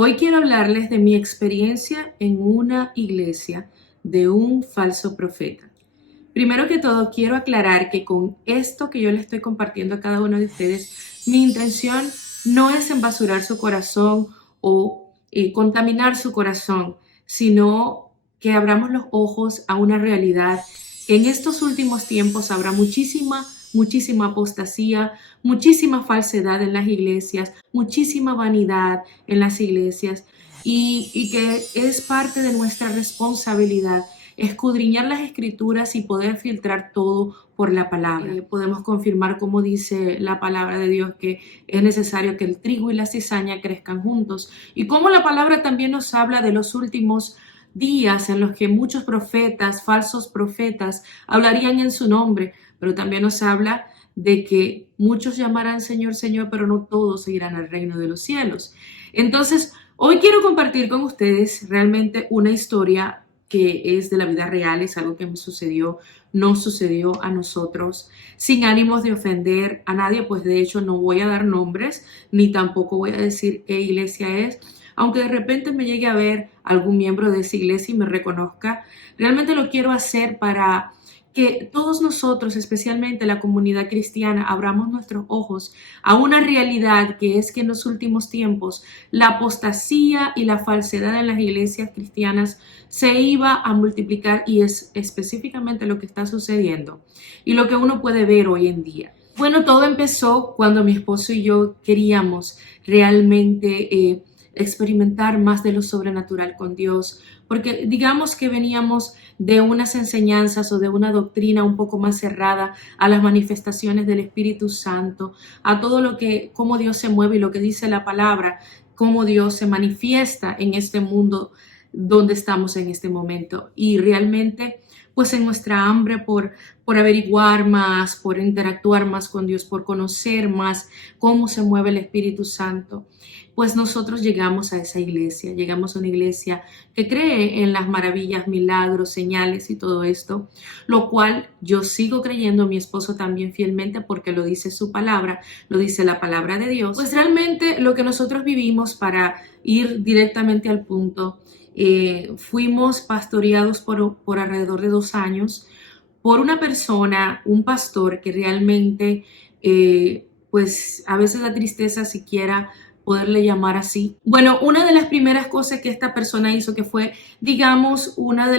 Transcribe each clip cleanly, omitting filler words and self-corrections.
Hoy quiero hablarles de mi experiencia en una iglesia de un falso profeta. Primero que todo, quiero aclarar que con esto que yo le estoy compartiendo a cada uno de ustedes, mi intención no es embasurar su corazón o contaminar su corazón, sino que abramos los ojos a una realidad que en estos últimos tiempos habrá muchísima apostasía, muchísima falsedad en las iglesias, muchísima vanidad en las iglesias y que es parte de nuestra responsabilidad escudriñar las escrituras y poder filtrar todo por la palabra. Podemos confirmar, como dice la palabra de Dios, que es necesario que el trigo y la cizaña crezcan juntos. Y como la palabra también nos habla de los últimos días en los que muchos profetas, falsos profetas, hablarían en su nombre, pero también nos habla de que muchos llamarán Señor, Señor, pero no todos irán al reino de los cielos. Entonces, hoy quiero compartir con ustedes realmente una historia que es de la vida real, es algo que me sucedió, no sucedió a nosotros, sin ánimos de ofender a nadie, pues de hecho no voy a dar nombres, ni tampoco voy a decir qué iglesia es, aunque de repente me llegue a ver algún miembro de esa iglesia y me reconozca, realmente lo quiero hacer para que todos nosotros, especialmente la comunidad cristiana, abramos nuestros ojos a una realidad que es que en los últimos tiempos la apostasía y la falsedad en las iglesias cristianas se iba a multiplicar y es específicamente lo que está sucediendo y lo que uno puede ver hoy en día. Bueno, todo empezó cuando mi esposo y yo queríamos realmente experimentar más de lo sobrenatural con Dios, porque digamos que veníamos de unas enseñanzas o de una doctrina un poco más cerrada a las manifestaciones del Espíritu Santo, a todo lo que, cómo Dios se mueve y lo que dice la palabra, cómo Dios se manifiesta en este mundo donde estamos en este momento. Y realmente, pues en nuestra hambre por averiguar más, por interactuar más con Dios, por conocer más cómo se mueve el Espíritu Santo, pues nosotros llegamos a esa iglesia, llegamos a una iglesia que cree en las maravillas, milagros, señales y todo esto, lo cual yo sigo creyendo, mi esposo también fielmente, porque lo dice su palabra, lo dice la palabra de Dios. Pues realmente lo que nosotros vivimos, para ir directamente al punto, fuimos pastoreados por alrededor de 2 años por una persona, un pastor que realmente, pues a veces da tristeza siquiera poderle llamar así. Bueno, una de las primeras cosas que esta persona hizo, que fue, digamos, una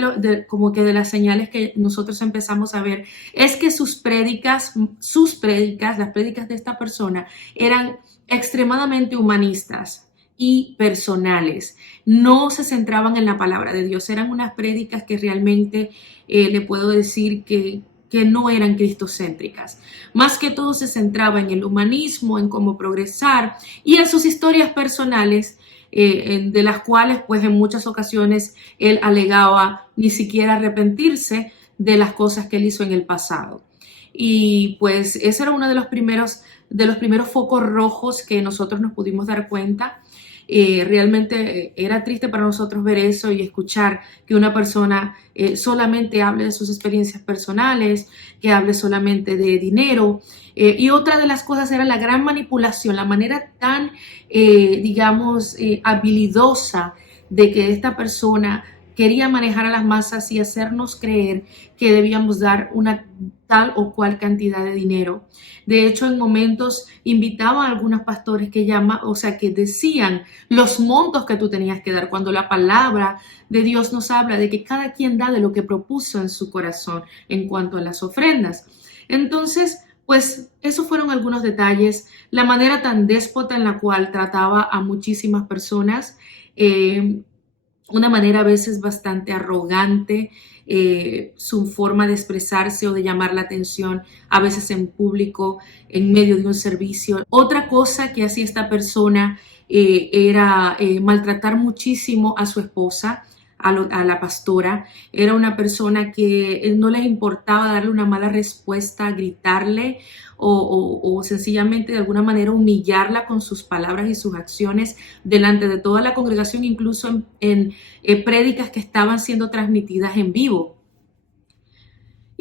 como que de las señales que nosotros empezamos a ver, es que sus prédicas, las prédicas de esta persona eran extremadamente humanistas y personales. No se centraban en la palabra de Dios, eran unas prédicas que realmente le puedo decir que no eran cristocéntricas. Más que todo se centraba en el humanismo, en cómo progresar y en sus historias personales, de las cuales pues en muchas ocasiones él alegaba ni siquiera arrepentirse de las cosas que él hizo en el pasado. Y pues ese era uno de los primeros focos rojos que nosotros nos pudimos dar cuenta. Realmente era triste para nosotros ver eso y escuchar que una persona solamente hable de sus experiencias personales, que hable solamente de dinero. Y otra de las cosas era la gran manipulación, la manera tan, digamos, habilidosa de que esta persona quería manejar a las masas y hacernos creer que debíamos dar una tal o cual cantidad de dinero. De hecho, en momentos invitaban a algunos pastores que que decían los montos que tú tenías que dar, cuando la palabra de Dios nos habla de que cada quien da de lo que propuso en su corazón en cuanto a las ofrendas. Entonces, pues esos fueron algunos detalles, la manera tan déspota en la cual trataba a muchísimas personas, una manera a veces bastante arrogante, su forma de expresarse o de llamar la atención, a veces en público, en medio de un servicio. Otra cosa que hacía esta persona era maltratar muchísimo a su esposa, a la pastora. Era una persona que no les importaba darle una mala respuesta, gritarle o sencillamente de alguna manera humillarla con sus palabras y sus acciones delante de toda la congregación, incluso en prédicas que estaban siendo transmitidas en vivo.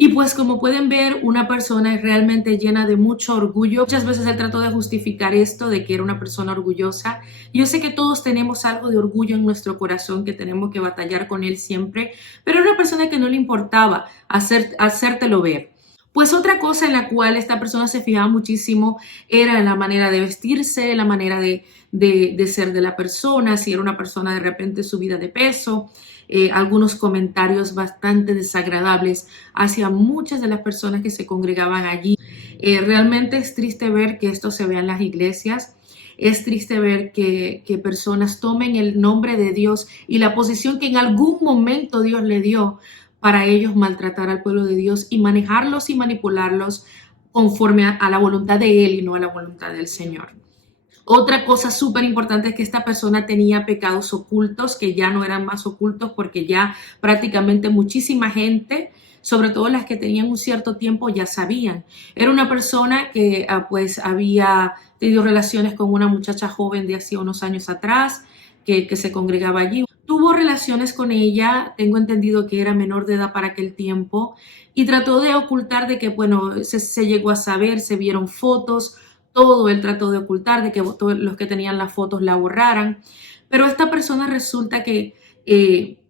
Y pues como pueden ver, una persona realmente llena de mucho orgullo. Muchas veces él trató de justificar esto, de que era una persona orgullosa. Yo sé que todos tenemos algo de orgullo en nuestro corazón, que tenemos que batallar con él siempre, pero era una persona que no le importaba hacértelo ver. Pues otra cosa en la cual esta persona se fijaba muchísimo era en la manera de vestirse, la manera de ser de la persona, si era una persona de repente subida de peso, algunos comentarios bastante desagradables hacia muchas de las personas que se congregaban allí. Realmente es triste ver que esto se vea en las iglesias. Es triste ver que personas tomen el nombre de Dios y la posición que en algún momento Dios le dio para ellos maltratar al pueblo de Dios y manejarlos y manipularlos conforme a la voluntad de Él y no a la voluntad del Señor. Otra cosa súper importante es que esta persona tenía pecados ocultos que ya no eran más ocultos porque ya prácticamente muchísima gente, sobre todo las que tenían un cierto tiempo, ya sabían. Era una persona que pues había tenido relaciones con una muchacha joven de hacía unos años atrás que se congregaba allí. Tuvo relaciones con ella, tengo entendido que era menor de edad para aquel tiempo, y trató de ocultar de que, bueno, se llegó a saber, se vieron fotos, todo él trató de ocultar, de que todos los que tenían las fotos la borraran, pero esta persona resulta que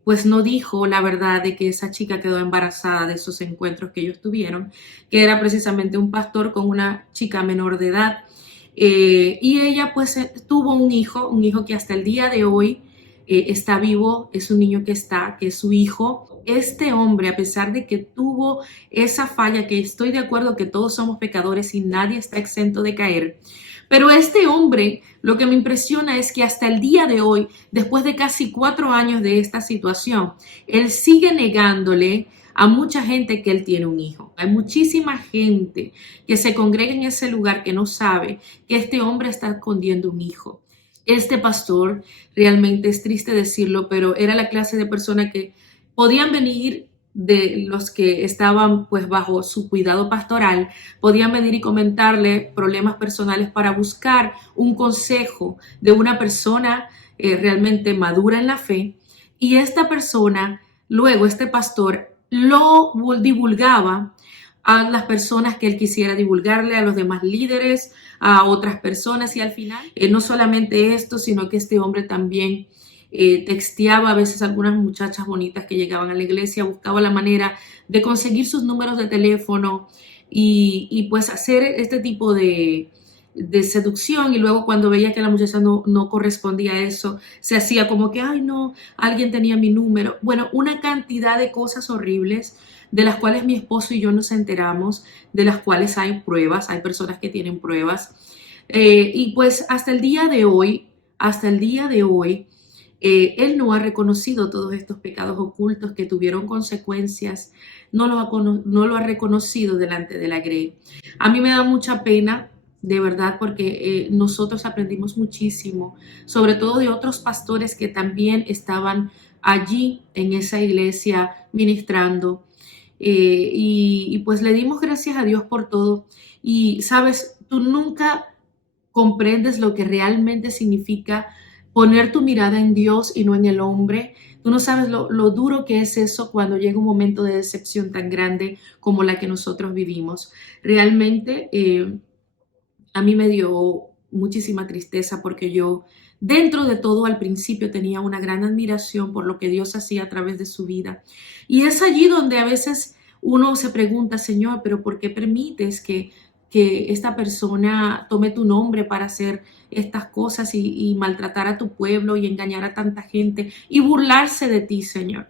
pues no dijo la verdad de que esa chica quedó embarazada de esos encuentros que ellos tuvieron, que era precisamente un pastor con una chica menor de edad. Y ella pues tuvo un hijo que hasta el día de hoy está vivo, es un niño que es su hijo. Este hombre, a pesar de que tuvo esa falla, que estoy de acuerdo que todos somos pecadores y nadie está exento de caer, pero este hombre, lo que me impresiona es que hasta el día de hoy, después de casi 4 años de esta situación, él sigue negándole a mucha gente que él tiene un hijo. Hay muchísima gente que se congrega en ese lugar que no sabe que este hombre está escondiendo un hijo. Este pastor, realmente es triste decirlo, pero era la clase de persona que podían venir de los que estaban pues bajo su cuidado pastoral, podían venir y comentarle problemas personales para buscar un consejo de una persona realmente madura en la fe, y esta persona, luego este pastor, lo divulgaba a las personas que él quisiera divulgarle, a los demás líderes, a otras personas, y al final no solamente esto, sino que este hombre también texteaba a veces a algunas muchachas bonitas que llegaban a la iglesia, buscaba la manera de conseguir sus números de teléfono y pues hacer este tipo de seducción, y luego cuando veía que la muchacha no correspondía a eso, se hacía como que, ay no, alguien tenía mi número. Bueno, una cantidad de cosas horribles de las cuales mi esposo y yo nos enteramos, de las cuales hay pruebas, hay personas que tienen pruebas. Y pues hasta el día de hoy, él no ha reconocido todos estos pecados ocultos que tuvieron consecuencias, no lo ha reconocido delante de la Grey. A mí me da mucha pena, de verdad, porque nosotros aprendimos muchísimo, sobre todo de otros pastores que también estaban allí en esa iglesia ministrando. Y pues le dimos gracias a Dios por todo. Y sabes, tú nunca comprendes lo que realmente significa poner tu mirada en Dios y no en el hombre. Tú no sabes lo duro que es eso cuando llega un momento de decepción tan grande como la que nosotros vivimos. Realmente a mí me dio muchísima tristeza porque yo, dentro de todo, al principio tenía una gran admiración por lo que Dios hacía a través de su vida. Y es allí donde a veces uno se pregunta, Señor, pero ¿por qué permites que esta persona tome tu nombre para hacer estas cosas y maltratar a tu pueblo y engañar a tanta gente y burlarse de ti, Señor?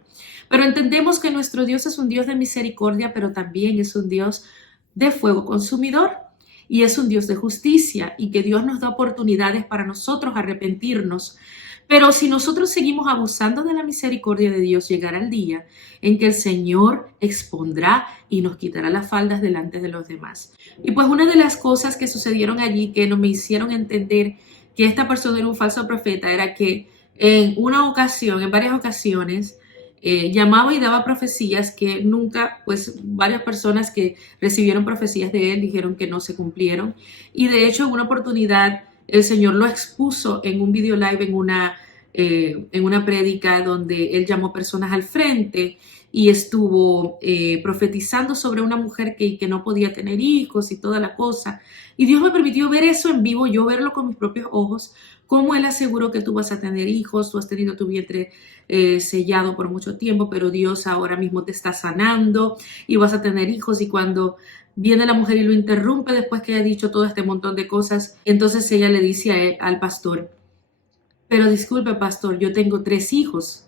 Pero entendemos que nuestro Dios es un Dios de misericordia, pero también es un Dios de fuego consumidor. Y es un Dios de justicia, y que Dios nos da oportunidades para nosotros arrepentirnos. Pero si nosotros seguimos abusando de la misericordia de Dios, llegará el día en que el Señor expondrá y nos quitará las faldas delante de los demás. Y pues una de las cosas que sucedieron allí que no me hicieron entender que esta persona era un falso profeta era que en varias ocasiones, llamaba y daba profecías que nunca, pues varias personas que recibieron profecías de él dijeron que no se cumplieron. Y de hecho, en una oportunidad, el Señor lo expuso en un video live, en una prédica donde él llamó personas al frente y estuvo profetizando sobre una mujer que no podía tener hijos y toda la cosa. Y Dios me permitió ver eso en vivo, yo verlo con mis propios ojos, cómo Él aseguró que tú vas a tener hijos, tú has tenido tu vientre sellado por mucho tiempo, pero Dios ahora mismo te está sanando y vas a tener hijos. Y cuando viene la mujer y lo interrumpe después que haya dicho todo este montón de cosas, entonces ella le dice al pastor, pero disculpe pastor, yo tengo 3 hijos.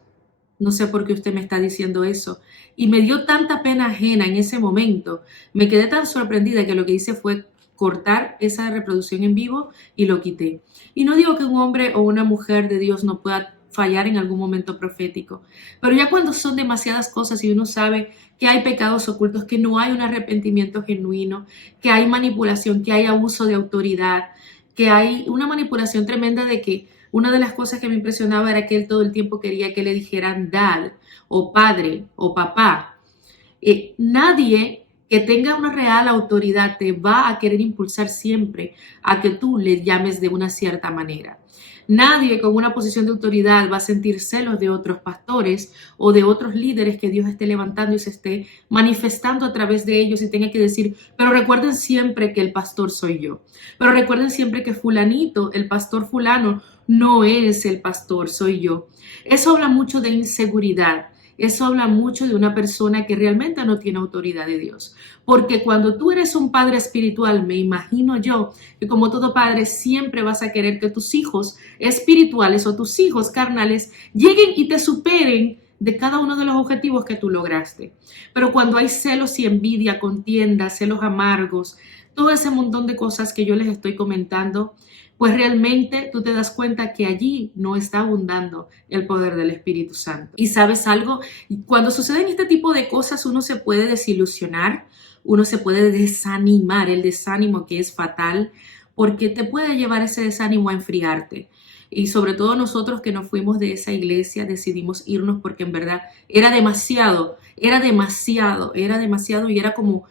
No sé por qué usted me está diciendo eso. Y me dio tanta pena ajena en ese momento. Me quedé tan sorprendida que lo que hice fue cortar esa reproducción en vivo y lo quité. Y no digo que un hombre o una mujer de Dios no pueda fallar en algún momento profético, pero ya cuando son demasiadas cosas y uno sabe que hay pecados ocultos, que no hay un arrepentimiento genuino, que hay manipulación, que hay abuso de autoridad, que hay una manipulación tremenda de que una de las cosas que me impresionaba era que él todo el tiempo quería que le dijeran dad o padre o papá. Nadie que tenga una real autoridad te va a querer impulsar siempre a que tú le llames de una cierta manera. Nadie con una posición de autoridad va a sentir celos de otros pastores o de otros líderes que Dios esté levantando y se esté manifestando a través de ellos y tenga que decir, pero recuerden siempre que el pastor soy yo. Pero recuerden siempre que fulanito, el pastor fulano, no es el pastor, soy yo. Eso habla mucho de inseguridad. Eso habla mucho de una persona que realmente no tiene autoridad de Dios. Porque cuando tú eres un padre espiritual, me imagino yo que como todo padre siempre vas a querer que tus hijos espirituales o tus hijos carnales lleguen y te superen de cada uno de los objetivos que tú lograste. Pero cuando hay celos y envidia, contiendas, celos amargos, todo ese montón de cosas que yo les estoy comentando, pues realmente tú te das cuenta que allí no está abundando el poder del Espíritu Santo. Y sabes algo, cuando suceden este tipo de cosas uno se puede desilusionar, uno se puede desanimar, el desánimo que es fatal, porque te puede llevar ese desánimo a enfriarte. Y sobre todo nosotros que nos fuimos de esa iglesia decidimos irnos porque en verdad era demasiado y era como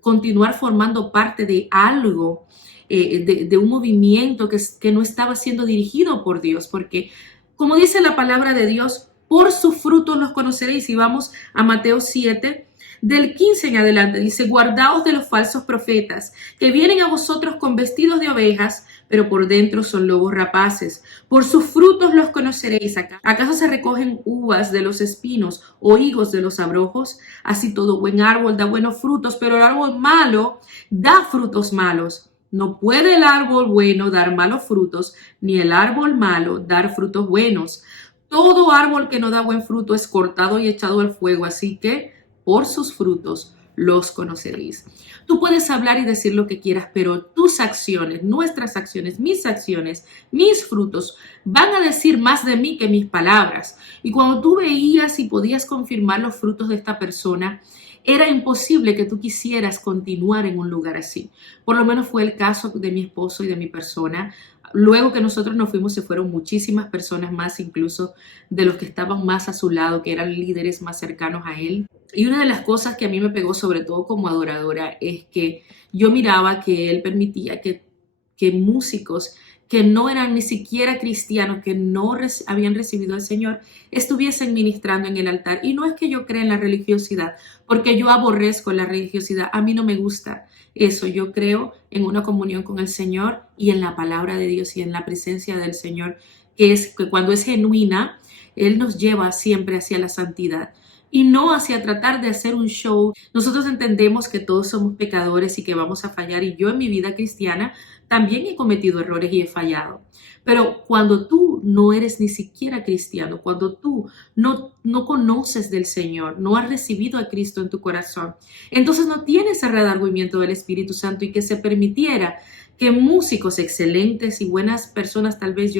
continuar formando parte de algo, de un movimiento que no estaba siendo dirigido por Dios, porque como dice la palabra de Dios, por sus frutos los conoceréis. Y vamos a Mateo 7, del 15 en adelante, dice, guardaos de los falsos profetas, que vienen a vosotros con vestidos de ovejas, pero por dentro son lobos rapaces. Por sus frutos los conoceréis. ¿Acaso se recogen uvas de los espinos o higos de los abrojos? Así todo buen árbol da buenos frutos, pero el árbol malo da frutos malos. No puede el árbol bueno dar malos frutos, ni el árbol malo dar frutos buenos. Todo árbol que no da buen fruto es cortado y echado al fuego, así que por sus frutos los conoceréis. Tú puedes hablar y decir lo que quieras, pero tus acciones, nuestras acciones, mis frutos van a decir más de mí que mis palabras. Y cuando tú veías y podías confirmar los frutos de esta persona, era imposible que tú quisieras continuar en un lugar así. Por lo menos fue el caso de mi esposo y de mi persona. Luego que nosotros nos fuimos, se fueron muchísimas personas más, incluso de los que estaban más a su lado, que eran líderes más cercanos a él. Y una de las cosas que a mí me pegó, sobre todo como adoradora, es que yo miraba que él permitía que músicos que no eran ni siquiera cristianos, que no habían recibido al Señor, estuviesen ministrando en el altar. Y no es que yo crea en la religiosidad, porque yo aborrezco la religiosidad, a mí no me gusta eso. Yo creo en una comunión con el Señor y en la palabra de Dios y en la presencia del Señor, que es que cuando es genuina, Él nos lleva siempre hacia la santidad y no hacia tratar de hacer un show. Nosotros entendemos que todos somos pecadores y que vamos a fallar, y yo en mi vida cristiana también he cometido errores y he fallado. Pero cuando tú no eres ni siquiera cristiano, cuando tú no conoces del Señor, no has recibido a Cristo en tu corazón, entonces no tienes el redargüimiento del Espíritu Santo, y que se permitiera que músicos excelentes y buenas personas, tal vez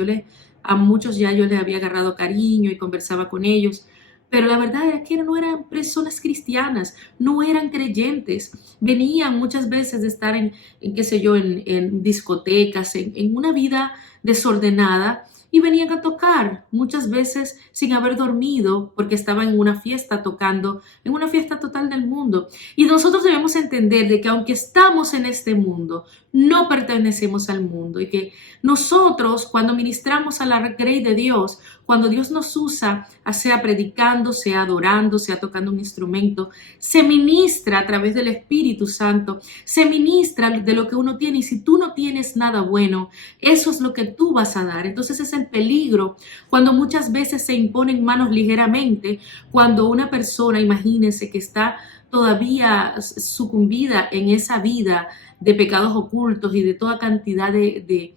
a muchos ya yo les había agarrado cariño y conversaba con ellos, pero la verdad era que no eran personas cristianas, no eran creyentes. Venían muchas veces de estar en qué sé yo, en discotecas, en una vida desordenada, y venían a tocar, muchas veces sin haber dormido, porque estaban en una fiesta tocando, en una fiesta total del mundo. Y nosotros debemos entender de que aunque estamos en este mundo, no pertenecemos al mundo y que nosotros cuando ministramos a la grey de Dios, cuando Dios nos usa, sea predicando, sea adorando, sea tocando un instrumento, se ministra a través del Espíritu Santo, se ministra de lo que uno tiene y si tú no tienes nada bueno, eso es lo que tú vas a dar. Entonces es el peligro cuando muchas veces se imponen manos ligeramente, cuando una persona, imagínense que está todavía sucumbida en esa vida de pecados ocultos y de toda cantidad de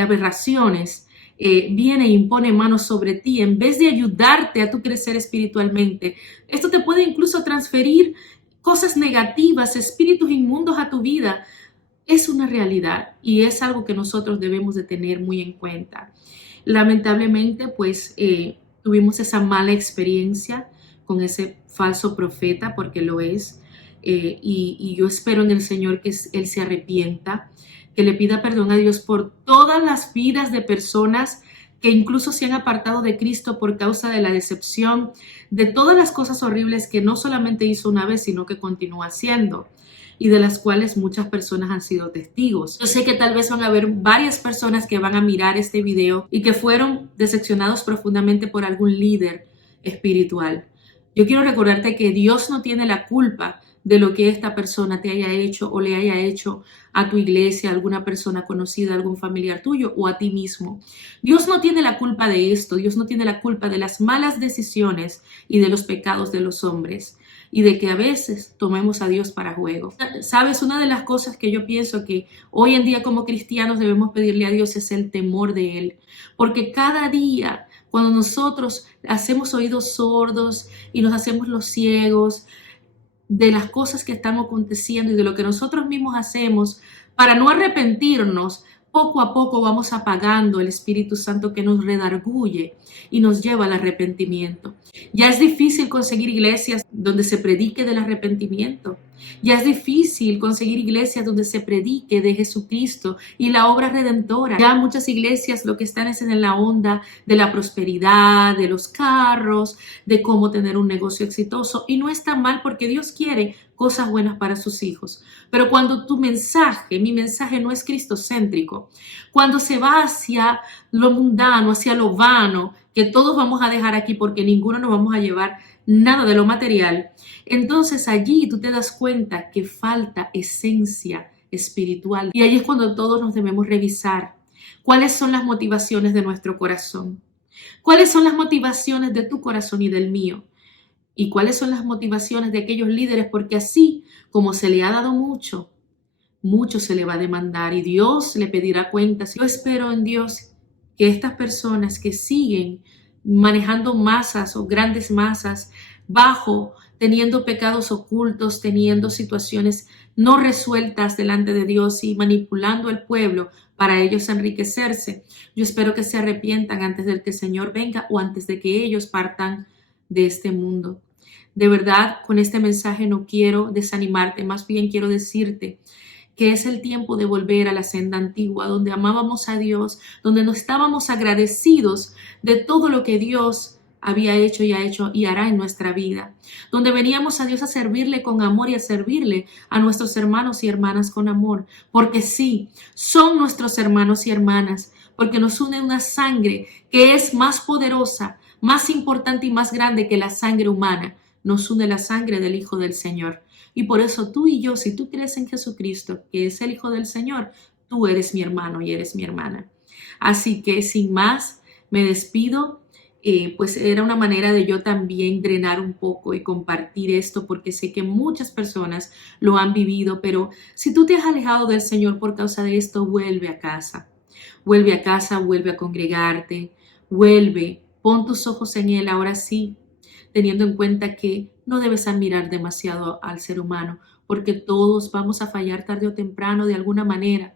aberraciones, viene e impone manos sobre ti en vez de ayudarte a tu crecer espiritualmente. Esto te puede incluso transferir cosas negativas, espíritus inmundos a tu vida. Es una realidad y es algo que nosotros debemos de tener muy en cuenta. Lamentablemente, pues tuvimos esa mala experiencia con ese falso profeta, porque lo es, y yo espero en el Señor que Él se arrepienta, que le pida perdón a Dios por todas las vidas de personas que incluso se han apartado de Cristo por causa de la decepción, de todas las cosas horribles que no solamente hizo una vez, sino que continúa haciendo y de las cuales muchas personas han sido testigos. Yo sé que tal vez van a haber varias personas que van a mirar este video y que fueron decepcionados profundamente por algún líder espiritual. Yo quiero recordarte que Dios no tiene la culpa de lo que esta persona te haya hecho o le haya hecho a tu iglesia, a alguna persona conocida, a algún familiar tuyo o a ti mismo. Dios no tiene la culpa de esto, Dios no tiene la culpa de las malas decisiones y de los pecados de los hombres y de que a veces tomemos a Dios para juego. Sabes, una de las cosas que yo pienso que hoy en día como cristianos debemos pedirle a Dios es el temor de Él, porque cada día cuando nosotros hacemos oídos sordos y nos hacemos los ciegos de las cosas que están aconteciendo y de lo que nosotros mismos hacemos para no arrepentirnos, poco a poco vamos apagando el Espíritu Santo que nos redarguye y nos lleva al arrepentimiento. Ya es difícil conseguir iglesias donde se predique del arrepentimiento. Ya es difícil conseguir iglesias donde se predique de Jesucristo y la obra redentora. Ya muchas iglesias lo que están es en la onda de la prosperidad, de los carros, de cómo tener un negocio exitoso. Y no está mal porque Dios quiere cosas buenas para sus hijos. Pero cuando tu mensaje, mi mensaje no es cristocéntrico, cuando se va hacia lo mundano, hacia lo vano, que todos vamos a dejar aquí porque ninguno nos vamos a llevar nada de lo material, entonces allí tú te das cuenta que falta esencia espiritual. Y ahí es cuando todos nos debemos revisar cuáles son las motivaciones de nuestro corazón, cuáles son las motivaciones de tu corazón y del mío, y cuáles son las motivaciones de aquellos líderes, porque así como se le ha dado mucho, mucho se le va a demandar y Dios le pedirá cuentas. Yo espero en Dios que estas personas que siguen manejando masas o grandes masas teniendo pecados ocultos, teniendo situaciones no resueltas delante de Dios y manipulando al pueblo para ellos enriquecerse, yo espero que se arrepientan antes de que el Señor venga o antes de que ellos partan de este mundo. De verdad, con este mensaje no quiero desanimarte, más bien quiero decirte que es el tiempo de volver a la senda antigua, donde amábamos a Dios, donde nos estábamos agradecidos de todo lo que Dios había hecho y hará en nuestra vida, donde veníamos a Dios a servirle con amor y a servirle a nuestros hermanos y hermanas con amor, porque sí, son nuestros hermanos y hermanas, porque nos une una sangre que es más poderosa, más importante y más grande que la sangre humana. Nos une la sangre del Hijo del Señor. Y por eso tú y yo, si tú crees en Jesucristo, que es el Hijo del Señor, tú eres mi hermano y eres mi hermana. Así que sin más, me despido. Pues era una manera de yo también drenar un poco y compartir esto, porque sé que muchas personas lo han vivido, pero si tú te has alejado del Señor por causa de esto, vuelve a casa. Vuelve a casa, vuelve a congregarte, vuelve, pon tus ojos en Él ahora sí, teniendo en cuenta que no debes admirar demasiado al ser humano, porque todos vamos a fallar tarde o temprano de alguna manera.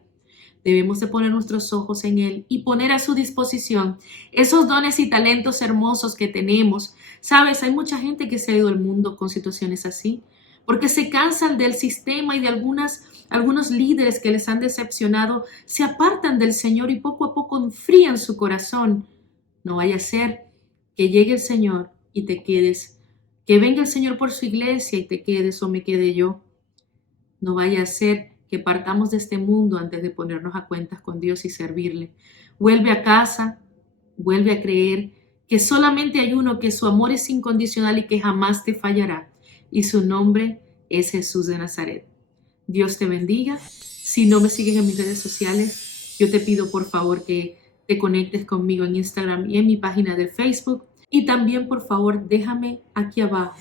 Debemos de poner nuestros ojos en Él y poner a su disposición esos dones y talentos hermosos que tenemos. Sabes, hay mucha gente que se ha ido al mundo con situaciones así, porque se cansan del sistema y de algunos líderes que les han decepcionado, se apartan del Señor y poco a poco enfrían su corazón. No vaya a ser que llegue el Señor y te quedes, que venga el Señor por su iglesia y te quedes o me quede yo. No vaya a ser que partamos de este mundo antes de ponernos a cuentas con Dios y servirle. Vuelve a casa, vuelve a creer que solamente hay uno, que su amor es incondicional y que jamás te fallará. Y su nombre es Jesús de Nazaret. Dios te bendiga. Si no me sigues en mis redes sociales, yo te pido por favor que te conectes conmigo en Instagram y en mi página de Facebook. Y también por favor déjame aquí abajo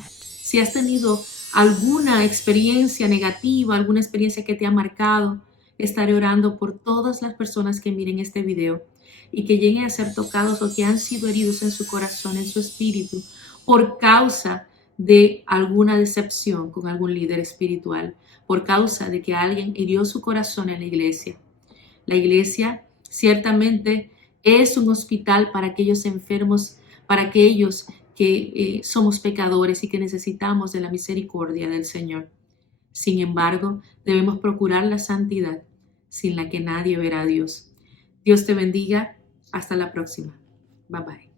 si has tenido alguna experiencia negativa, alguna experiencia que te ha marcado. Estaré orando por todas las personas que miren este video y que lleguen a ser tocados o que han sido heridos en su corazón, en su espíritu, por causa de alguna decepción con algún líder espiritual, por causa de que alguien hirió su corazón en la iglesia. La iglesia ciertamente es un hospital para aquellos enfermos, para aquellos que somos pecadores y que necesitamos de la misericordia del Señor. Sin embargo, debemos procurar la santidad, sin la que nadie verá a Dios. Dios te bendiga. Hasta la próxima. Bye bye.